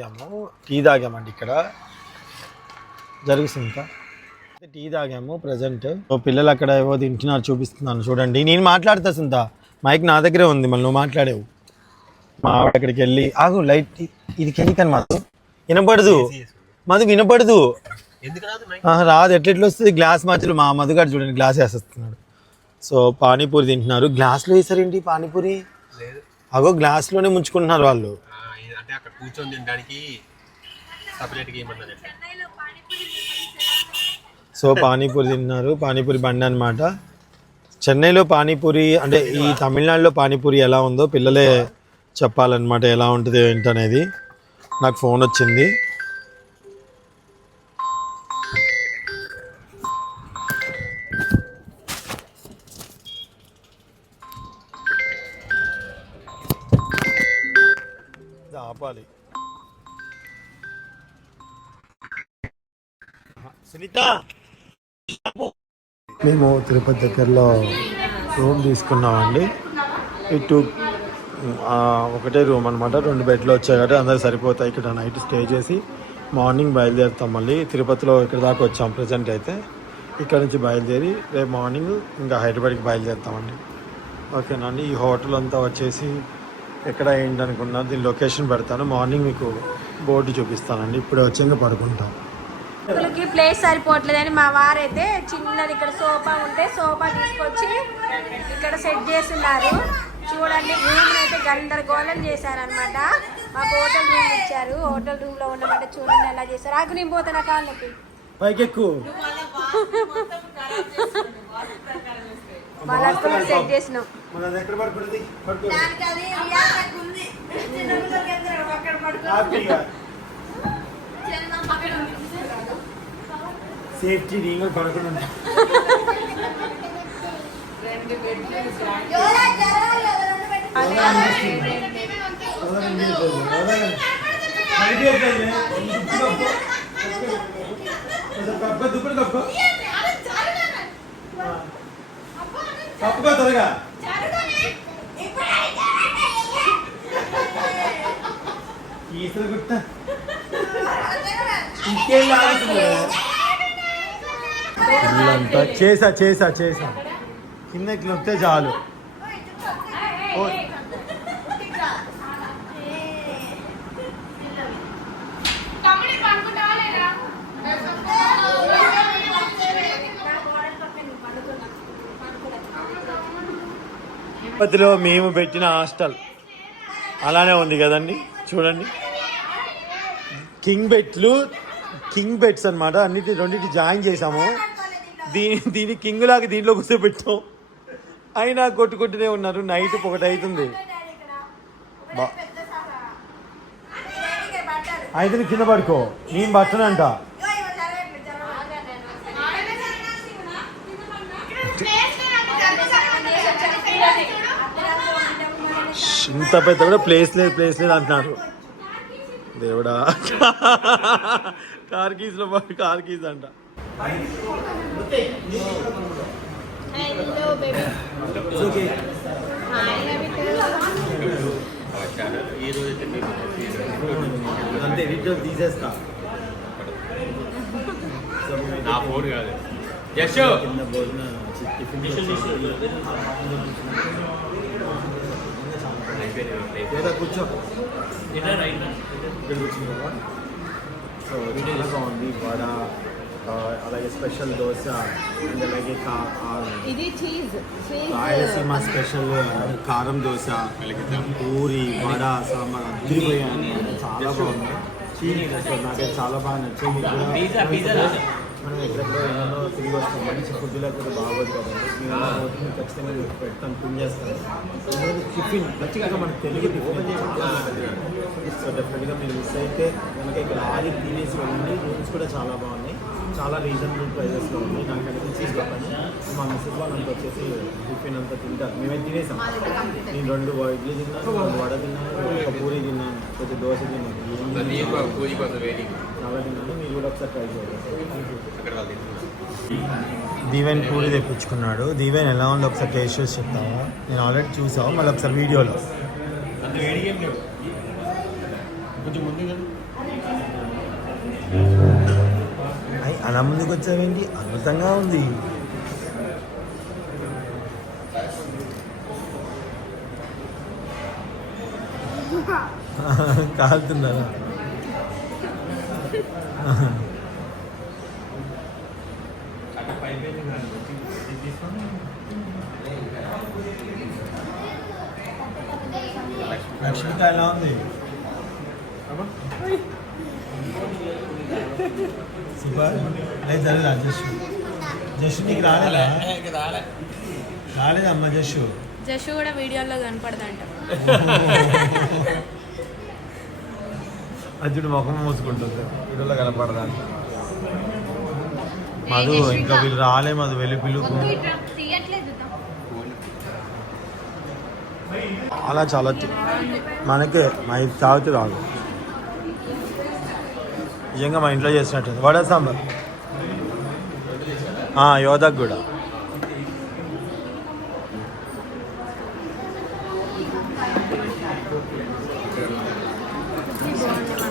తాగాము. Tea తాగామండి ఇక్కడ. జరుగుతుంది ఇంకా. టీ తాగాము ప్రజెంట్. పిల్లలు అక్కడ ఏవో తింటున్నారు చూపిస్తున్నాను. చూడండి. నేను మాట్లాడుతా సుంత మైక్ నా దగ్గరే ఉంది మళ్ళీ నువ్వు మాట్లాడేవు. మా ఆవిడ అక్కడికి వెళ్ళి ఆగు లైట్ ఇది కెనికన్ మధు వినపడదు. మధు వినపడదు. రాదు మైక్? ఎట్లెట్లు వస్తుంది గ్లాస్ మధ్యలో మా మధుగాడు చూడండి గ్లాస్ వేసేస్తున్నాడు. సో పానీపూరి తింటున్నారు. గ్లాస్లో వేసారేంటి పానీపూరి? అగో గ్లాస్లోనే ముంచుకుంటున్నారు వాళ్ళు. అంటే అక్కడ కూర్చొని తినడానికి సపరేట్గా ఏమన్నది అట్లా సో పానీపూరి తిన్నారు. పానీపూరి బండి అనమాట చెన్నైలో పానీపూరి అంటే ఈ తమిళనాడులో పానీపూరి ఎలా ఉందో పిల్లలే చెప్పాలన్నమాట ఎలా ఉంటుంది ఏంటనేది. నాకు ఫోన్ వచ్చింది. మేము తిరుపతి దగ్గరలో రూమ్ తీసుకున్నామండి. ఇటు ఒకటే రూమ్ అనమాట రెండు బెడ్లు వచ్చాయి కాబట్టి అందరు సరిపోతాయి. ఇక్కడ నైట్ స్టే చేసి మార్నింగ్ బయలుదేరుతాం మళ్ళీ. తిరుపతిలో ఇక్కడ దాకా వచ్చాం ప్రజెంట్ అయితే. ఇక్కడ నుంచి బయలుదేరి రేపు మార్నింగ్ ఇంకా హైదరాబాద్కి బయలుదేరుతామండి. ఓకేనండి ఈ హోటల్ అంతా వచ్చేసి ఎక్కడ ఏంటనుకున్నా దీని లొకేషన్ పెడతాను. మార్నింగ్ మీకు బోర్డు చూపిస్తానండి. ఇప్పుడే వచ్చి ఇంకా పడుకుంటాం ప్లేస్ సరిపోవట్లేదని మా వారైతే చిన్నది ఇక్కడ సోఫా ఉంటే సోఫా తీసుకొచ్చి ఇక్కడ సెట్ చేస్తున్నారు. చూడండి రూమ్ అయితే గందరగోళం చేశారనమాట మాకు హోటల్ రూమ్ ఇచ్చారు. హోటల్ రూమ్లో ఉండమంటే చూడండి ఎలా చేశారు. ఆకు నేను పోతున్నా కాళ్ళకి పైకి ఎక్కువ వాళ్ళకు సెట్ చేసినాం. ఎక్కడ పడుకుంటుంది పడుకో సేఫ్టీ నేను కూడా పడుకుని ఉంటా దుప్పుడు కప్పు కప్పుకో త్వరగా ఈసలు గుట్ట ఇంకేం ఇల్లంతా చేసా చేసా చేసా. కిందకి నొక్కితే చాలు. తిరుపతిలో మేము పెట్టిన హాస్టల్. అలానే ఉంది కదండి? చూడండి. కింగ్ బెట్లు కింగ్ బెట్స్ అనమాట అన్నిటి రెండింటి జాయిన్ చేసాము దీని దీని కింగ్ లాగా దీంట్లో కూర్చోబెట్టాం. అయినా కొట్టుకుంటూనే ఉన్నారు. నైట్ ఒకటి అవుతుంది అయితే కింద పడుకో. నేను పట్టనంట. ఇంత పెద్ద కూడా ప్లేస్ లేదు ప్లేస్ లేదు అంటున్నారు. దేవుడా. కార్ కీస్లో కార్ కీస్ అంట. ఈ రోజు అయితే మీకు అంతే ఎడిటర్ తీసేస్తా నా ఫోన్ కాదు యశ్ కింద భోజన టిఫిన్ లేదా కూర్చో ఇక్కడ కూర్చున్నావా సో చాలా బాగుంది వడ ఆ, అలాగే స్పెషల్ దోశ అండ్ అలాగే ఇది చీజ్ రాయలసీమ స్పెషల్ కారం దోశ పూరి వడ సాంబార్ అద్దరిపోయాయి చాలా బాగుంది నాకైతే చాలా బాగా నచ్చింది. మనం ఎక్కడెక్కడ తిరిగి వస్తాం. మంచి ఫుడ్ లేకపోతే బాగోదు కదండి మీకు ఖచ్చితంగా పిన్ చేస్తాను. అనేది టిఫిన్ ఖచ్చితంగా మన తెలుగు టిఫిన్. సో డెఫినెట్గా మీరు మిస్ అయితే కనుక ఇక్కడ ఆగి తినేసి వెళ్ళండి రూమ్స్ కూడా చాలా బాగున్నాయి. చాలా రీజనబుల్ ప్రైజెస్లో ఉంది. నాకు అనిపించి చెప్పండి మా మిస్సెస్ వాళ్ళంతా వచ్చేసి టిఫిన్ అంతా తింటారు. మేమైతే తినేసాం. నేను రెండు ఇడ్లీ తిన్నాను రెండు వడ తిన్నాను ఒక పూరి తిన్నాను కొద్ది దోశ తిన్నాను చాలా తిన్నాను. మీరు కూడా ఒకసారి ట్రై వాళ్ళు దీవెన్ పూరి తెప్పించుకున్నాడు. దీవెన్ ఎలా ఉందో ఒకసారి టేస్ట్ చేసి చెప్తావా? నేను ఆల్రెడీ చూసావు? మళ్ళీ ఒకసారి వీడియోలో అంత కొంచెం ముందు అలా ముందుకు వచ్చావేంటి అద్భుతంగా ఉంది. కాలుతున్నారా? లక్ష్మిక ఎలా ఉంది? సూపర్. లేదు జరగదా జస్ట్ జస్ట్ నీకు రాలేదా? రాలేదమ్మా జస్ట్ జష్? కూడా వీడియోలో కనపడదంట. అర్జుడు ముఖం మూసుకుంటుంది. వీడియోలో కనపడదా మధు ఇంకా వీళ్ళు రాలే మధు వెళ్ళి పిలుపు. చాలా చాలా మనకే మా ఇది తాగితే రాదు. నిజంగా మా ఇంట్లో చేసినట్టుంది. వడ సాంబార్. యోధకు కూడా.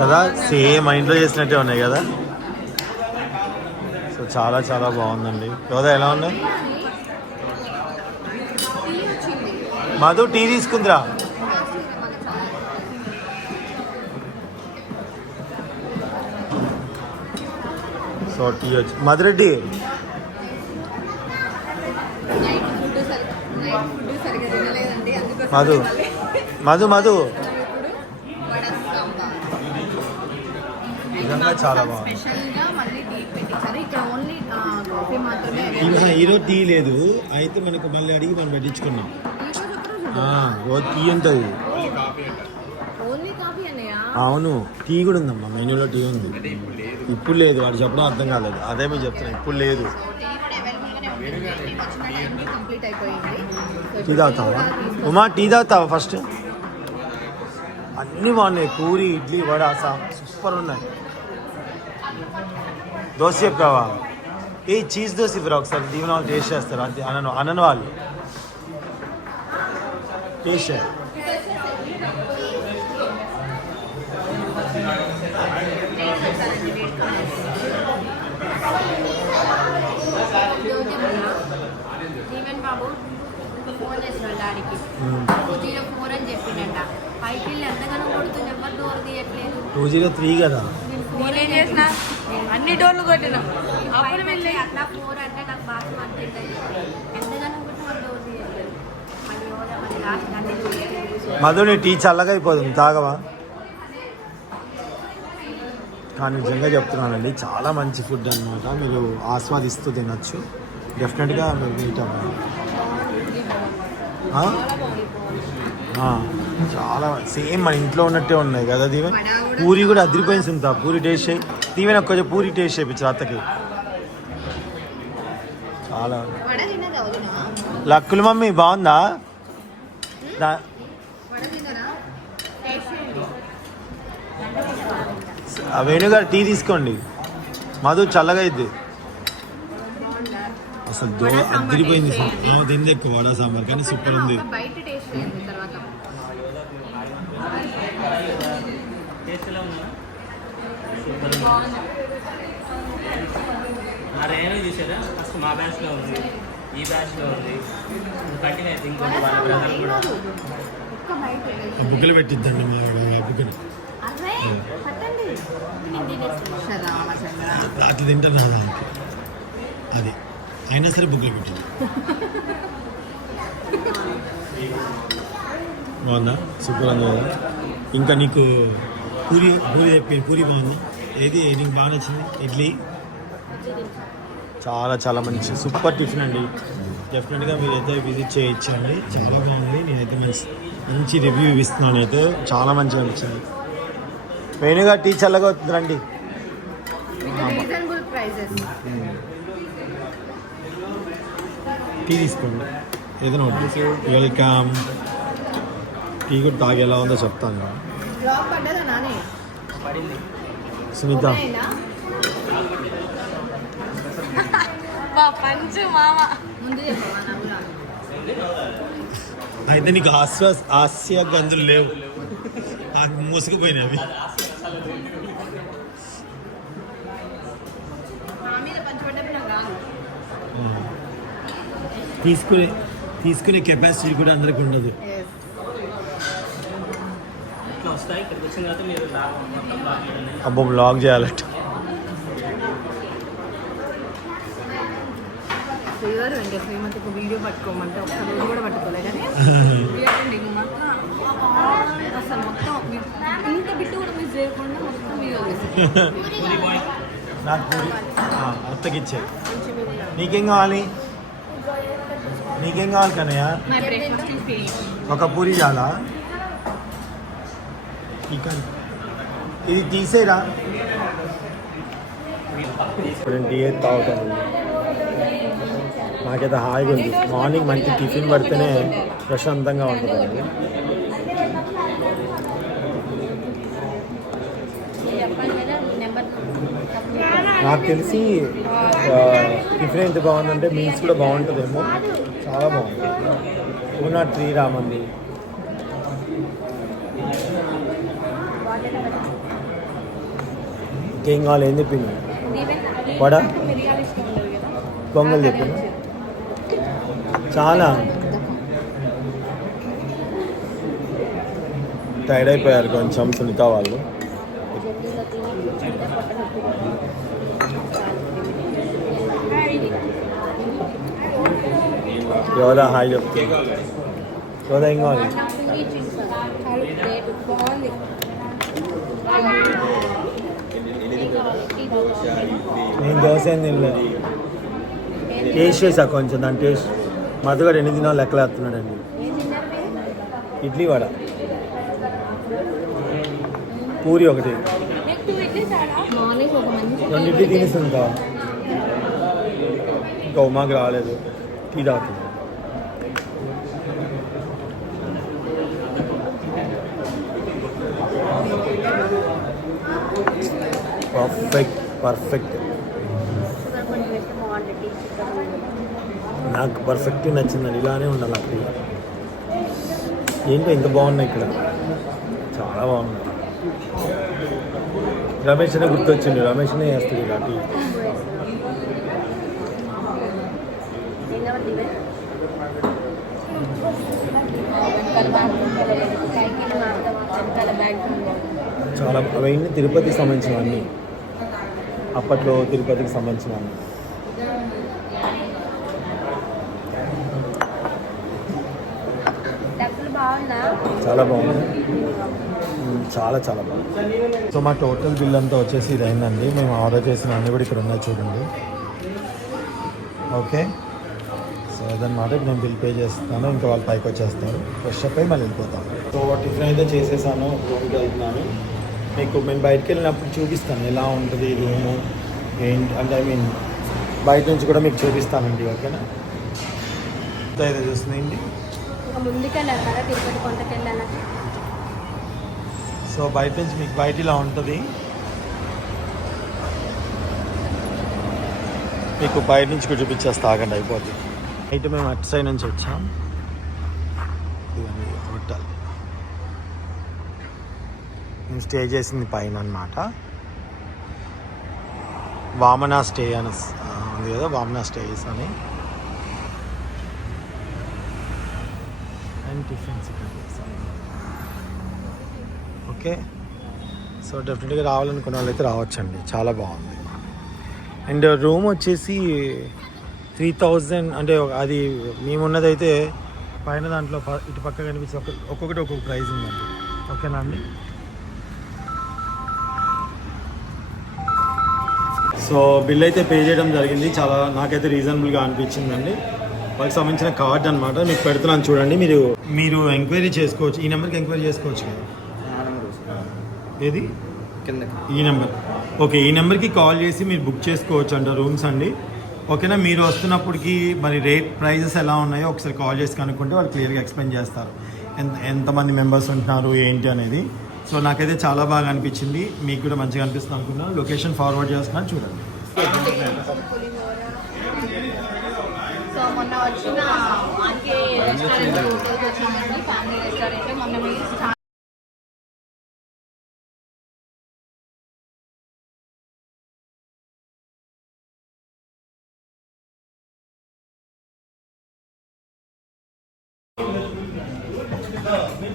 కదా సేమ్ మా ఇంట్లో చేసినట్టే ఉన్నాయి కదా. సో చాలా చాలా బాగుందండి. యోధ ఎలా ఉన్నాయి మధు టీ తీసుకుందిరా. సో టీ వచ్చి మధురెడ్డి. మధు. మధు మధు. నిజంగా చాలా బాగుంది. ఇంకా ఈరోజు టీ లేదు. అయితే మనకు మళ్ళీ అడిగి మనం పెట్టించుకున్నాం ఓ టీ ఉంటుంది. అవును టీ కూడా ఉందమ్మా మెనూలో టీ ఉంది. ఇప్పుడు లేదు వాడు చెప్పడం అర్థం కాలేదు. అదే మేము చెప్తున్నాం ఇప్పుడు లేదు. టీ తాగుతావా? ఉమా టీ తాగుతావా ఫస్ట్? అన్నీ బాగున్నాయి పూరి ఇడ్లీ వడ సూపర్ ఉన్నాయి. దోశ చెప్పావా? ఏ చీజ్ దోశ ఇవ్వరా ఒకసారి? దీవెన వాళ్ళు టేస్ట్ చేస్తారు అది అనను అనను వాళ్ళు. టేస్ట్ చేయాలి బాబు ఫోన్ చేస్తున్నాడు డాడీకి. మ్మ్. జీరో ఫోర్ అని చెప్పిండంట. పైకి వెళ్ళి ఎంతగానో కొడుతుంది ఎవరు డోర్ తీయట్లేదు. టూ జీరో త్రీ కదా? నేనేం చేసిన? అన్ని డోర్లు కొట్టినాం. అప్పుడు వెళ్ళి అట్లా ఫోర్ అంటే నాకు బాగా మంచిది ఎంతగానో కొట్టి వాళ్ళు డోర్ తీయట్లేదు. మళ్ళీ ఎవరో మళ్ళీ లాస్ట్ అన్ని డోర్ మధుని టీ చల్లగా అయిపోతుంది తాగవా? కానీ నిజంగా చెప్తున్నానండి చాలా మంచి ఫుడ్ అన్నమాట. మీరు ఆస్వాదిస్తూ తినచ్చు. డెఫినెట్గా మీరు మీట్ అవ్వాలి. ఆ? ఆ, చాలా సేమ్ మన ఇంట్లో ఉన్నట్టే ఉన్నాయి కదా దీవెన్? పూరి కూడా అదిరిపోయింది సింత. పూరి టేస్ట్ చేయి. దీవెన్ కొంచెం పూరి టేస్ట్ చేయించు అత్తకి. చాలా. లక్కులు మమ్మీ బాగుందా? వేణుగారు టీ తీసుకోండి. మధు చల్లగా ఇద్ది అసలు దో అదిరిపోయింది తింది ఎక్కువ వడ సాంబార్? కానీ సూపర్ ఉంది. ఆ రేణు చూసారా? ఫస్ట్ మా బ్యాచ్లో ఉంది. ఈ బ్యాచ్లో ఉంది. కంటిన్యూ అయితే ఇంకొక వాళ్ళ బ్రదర్ కూడా బుగ్గలు పెట్టిద్దండి మా రామచంద్ర అట్లా దానికి అది. అయినా సరే బుగ్గలు పెట్టింది బాగుందా? సూపర్ కదా ఇంకా నీకు పూరి పూరి చెప్పి పూరి బాగుంది. ఏది నీకు బాగా నచ్చింది? ఇడ్లీ? చాలా చాలా మంచి సూపర్ టిఫిన్ అండి. డెఫినెట్గా మీరైతే విజిట్ చేయొచ్చండి చాలా బాగుంది. నేనైతే మంచి మంచి రివ్యూ ఇస్తున్నాను అయితే. చాలా మంచిగా అనిపించింది. మెయిన్గా టీ చల్లగా అవుతుంది రండి టీ తీసుకోండి. ఏదైనా ఒకటి. వెల్కమ్. టీ కూడా తాగి ఎలా ఉందో చెప్తాను నానే. సునీత. అయితే నీకు హాస్య హాస్య గంతులు లేవు. ఆ మూసుకుపోయినవి తీసుకునే తీసుకునే కెపాసిటీ కూడా అందరికి ఉండదు. అబ్బో బ్లాగ్ చేయాలట. వెంకట శ్రీమతికి వీడియో పట్టుకోమంటే ఒక్క రోజు కూడా పట్టుకోలే కానీ వీడండి మొత్తం అసలు మొత్తం మీ- ఇంత బిట్టు కూడా మిస్ చేయకుండా మొత్తం వీడియో చేసి నాకు పూరి. ఆ, అత్తకి ఇచ్చాయి నీకేం కావాలి? నీకేం కావాలి కన్నయ్య? ఒక పూరి చాలా? చికెన్ ఇది తీసేరా? టీ అయితే తాగుతాను నాకైతే హాయిగా ఉంది. మార్నింగ్ మంచి టిఫిన్ పడితేనే ప్రశాంతంగా ఉంటుందండి నాకు తెలిసి టిఫిన్ ఎంత బాగుందంటే మీల్స్ కూడా బాగుంటుందేమో. చాలా బాగుంటుంది పూనా ట్రీ రామంది ఇంకేం కావాలి ఏం చెప్పింది వడ? పొంగల్ చెప్పింది చాలా. టైర్డ్ అయిపోయారు కొంచెం సునీత వాళ్ళు. యోదా హాయ్ చెప్తుంది యోదా ఏం కావాలి? నేను దోశ ఏం తినలేదు టేస్ట్ చేసా కొంచెం దాని టేస్ట్. మధుగాడు ఎన్ని దినాలు లెక్కలేస్తున్నాడండి ఇడ్లీ వడ. పూరి ఒకటి. రెండు ఇడ్లీ తినేస్తుంది ఇంకా ఇంకా ఉమాకి రాలేదు. టీ తాగుతుంది. పర్ఫెక్ట్ పర్ఫెక్ట్ నాకు పర్ఫెక్ట్ నచ్చిందండి ఇలానే ఉండాలి అక్కడ ఏంటో ఇంత బాగున్నాయి ఇక్కడ? చాలా బాగున్నాయి. రమేష్నే గుర్తొచ్చింది. రమేష్నే వేస్తుంది ఇలా టీ చాలా అవన్నీ తిరుపతికి సంబంధించినవన్నీ. అప్పట్లో తిరుపతికి బాగుందా? చాలా బాగుంది. చాలా చాలా బాగుంది. సో మా టోటల్ బిల్ అంతా వచ్చేసి ఇది అయిందండి. మేము ఆర్డర్ చేసిన అన్నీ కూడా ఇక్కడ ఉన్నాయి చూడండి. ఓకే. సో అదనమాట నేను బిల్ పే చేస్తాను. ఇంకా వాళ్ళు పైకి వచ్చేస్తారు. ఫ్రెష్ అప్ అయి మళ్ళీ వెళ్ళిపోతాను సో టిఫిన్ అయితే చేసేసాను. రూమ్కి వెళ్తున్నాను. మీకు నేను బయటకు వెళ్ళినప్పుడు చూపిస్తాను. ఎలా ఉంటుంది రూము? ఏంటి? అంటే ఐ మీన్ బయట నుంచి కూడా మీకు చూపిస్తానండి ఓకేనా? ఇది చూస్తుందండి సో బయట నుంచి మీకు బయట ఇలా ఉంటుంది. మీకు బయట నుంచి కూడా చూపించేస్తా ఆగండి అయిపోద్ది. అయితే మేము అటు సైడ్ నుంచి వచ్చాం. ఇదిగోండి హోటల్ నేను స్టే చేసింది పైన అనమాట వామన స్టే అని ఉంది కదా వామనా స్టేస్ అని. And tiffins okay? సో డెఫినెట్గా రావాలనుకున్న వాళ్ళైతే రావచ్చండి. చాలా బాగుంది. అండ్ రూమ్ వచ్చేసి త్రీ థౌజండ్ అంటే అది మేమున్నదైతే పైన దాంట్లో ప- ఇటు పక్క కనిపించి ఒక్కొక్కటి ఒక్కొక్క ప్రైస్ ఉందండి. ఓకేనా అండి? సో బిల్ అయితే పే చేయడం జరిగింది. చాలా నాకైతే రీజనబుల్గా అనిపించిందండి. వాళ్ళకి సంబంధించిన కార్డ్ అనమాట మీకు పెడుతున్నాను చూడండి. మీరు మీరు ఎంక్వైరీ చేసుకోవచ్చు. ఈ నెంబర్కి ఎంక్వైరీ చేసుకోవచ్చు కదా? ఏది? ఈ నెంబర్ ఓకే ఈ నెంబర్కి కాల్ చేసి మీరు బుక్ చేసుకోవచ్చు అంట రూమ్స్ అండి. ఓకేనా? మీరు వస్తున్నప్పటికి మరి రేట్ ప్రైజెస్ ఎలా ఉన్నాయో ఒకసారి కాల్ చేసి కనుక్కుంటే వాళ్ళు క్లియర్గా ఎక్స్ప్లెయిన్ చేస్తారు. ఎంత ఎంతమంది మెంబర్స్ ఉంటున్నారు ఏంటి అనేది. సో నాకైతే చాలా బాగా అనిపించింది. మీకు కూడా మంచిగా అనిపిస్తుంది అనుకున్నాను లొకేషన్ ఫార్వర్డ్ చేస్తున్నాను చూడండి.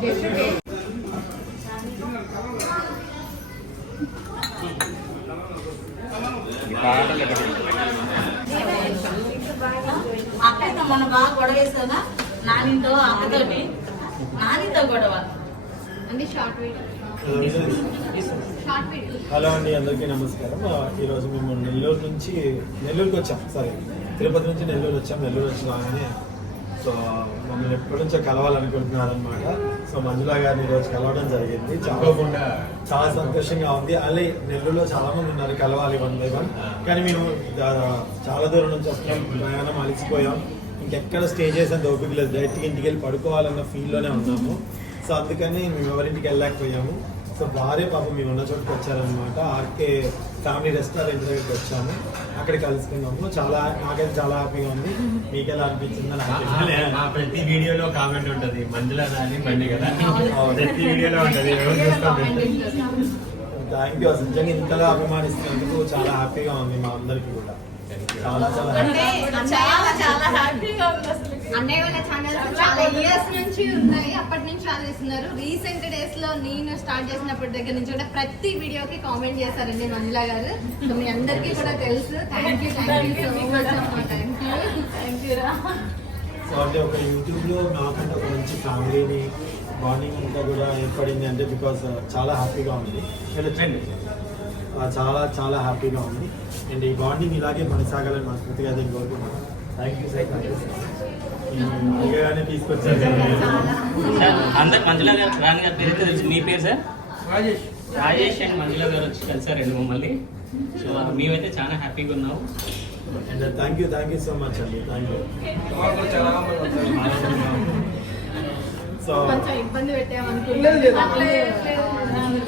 Yes, sir. అక్కతో బాగా గొడవ వేసానా నానితో అక్కతోటి? నానితో గొడవ. అంటే short video. Short video. Hello అండి అందరికీ నమస్కారం. ఈరోజు మేము నెల్లూరు నుంచి నెల్లూరుకి వచ్చాం సారీ తిరుపతి నుంచి నెల్లూరు వచ్చాం నెల్లూరు వచ్చి రాగానే. సో మమ్మల్ని ఎప్పటి నుంచో కలవాలనుకుంటున్నారు అనమాట సో మంజులా గారిని ఈరోజు కలవడం జరిగింది. చాలా చాలా సంతోషంగా ఉంది. అలాగే నెల్లూరులో చాలా మంది ఉన్నారు కలవాలి వన్ బై వన్. కానీ మేము చాలా దూరం నుంచి వస్తున్నాం. ప్రయాణం అలసిపోయాం. ఇంకెక్కడ స్టే చేసేంత ఓపిక లేదు. డైరెక్ట్గా ఇంటికి వెళ్ళి పడుకోవాలన్న ఫీల్లోనే ఉన్నాము. సో అందుకని మేము ఎవరింటికి వెళ్ళలేకపోయాము. సో భార్య పాపం మేము ఉన్న చోటుకి వచ్చారనమాట ఆర్కే ఫ్యామిలీ రెస్టారెంట్ దగ్గరికి వచ్చాము. అక్కడ కలుసుకున్నాము. చాలా నాకైతే చాలా హ్యాపీగా ఉంది. మీకు ఎలా అనిపించింది ప్రతి వీడియోలో కామెంట్ ఉంటది. మంజుల బండి కదా? ప్రతి వీడియోలో ఉంటది. థ్యాంక్ యూ అసలు నిజంగా ఇంతగా అభిమానిస్తున్నందుకు చాలా హ్యాపీగా ఉంది మా అందరికీ కూడా. చాలా చాలా అంటే చాలా చాలా హ్యాపీగా ఉంది అసలు. అన్నయ్య వాళ్ళ ఛానల్స్ చాలా ఇయర్స్ నుంచి ఉన్నాయి. అప్పటి నుంచి ఆలోచిస్తున్నారు రీసెంట్ డేస్లో నేను స్టార్ట్ చేసినప్పటి దగ్గర నుంచి కూడా ప్రతి వీడియోకి కామెంట్ చేశారండి మంజులా గారు. సో మీ అందరికీ కూడా తెలుసు. Thank you thank you so much thank you thank you రా సో అంటే ఒక యూట్యూబ్లో నాకంటే ఒక మంచి ఫ్యామిలీని బాండింగ్ అంతా కూడా ఏర్పడింది అంటే బికాస్ చాలా హ్యాపీగా ఉంది. ట్రెండ్ చాలా చాలా హ్యాపీగా ఉంది. అండ్ ఈ బాండింగ్ ఇలాగే కొనసాగాలని మనస్ఫూర్తిగా అయితే కోరుకుంటున్నాను. థ్యాంక్ యూ సార్ అడిగగానే తీసుకొచ్చారు. సార్ అందరు మంజుల గారు రాని గారి పేరు తెలుసు. మీ పేరు సార్ రాజేష్. రాజేష్ అండ్ మంజుల గారు వచ్చి కలిసారండి మమ్మల్ని. సో మేమైతే చాలా హ్యాపీగా ఉన్నాము. And thank you thank you so much అండి. థ్యాంక్ యూ సో కొంచెం ఇబ్బంది పెట్టామనుకుంటున్నాను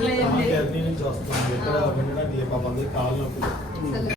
జర్నీ నుంచి వస్తాను ఇక్కడ వినడానికి పాప అందరికి కావాలి నొప్పి